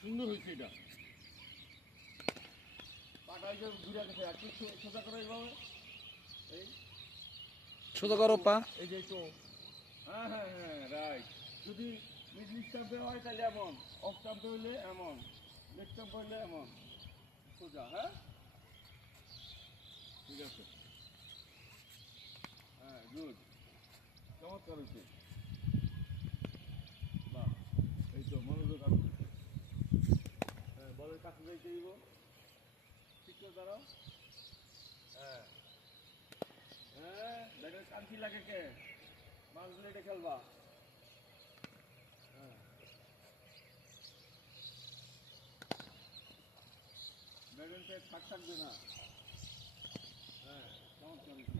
সুন্দর হয়েছে এটা। পাটা এই যে ঘুরে গেছে, আর কিছু সোজা করে এইভাবে, এই সোজা করো পা। এই যে তো, হ্যাঁ হ্যাঁ হ্যাঁ রাইট। যদি মিডল স্টাম্পে হয় তাহলে এমন, অফ স্টাম্পে হইলে এমন, লেগ স্টাম্পে হইলে এমন সোজা। হ্যাঁ ঠিক আছে, হ্যাঁ গুড, চমৎকার হয়েছে। বাহ, এই তো মনোযোগ আসছে। হ্যাঁ বলের কাছে যাইতে দিব, ঠিক করে দাঁড়াও। হ্যাঁ হ্যাঁ, দেখেন কান্তি লাগে কে, মাছ ব্লেডে খেলবা। হ্যাঁ ব্যাগেনটা থাক থাকবে না। হ্যাঁ চমৎকার হয়েছে।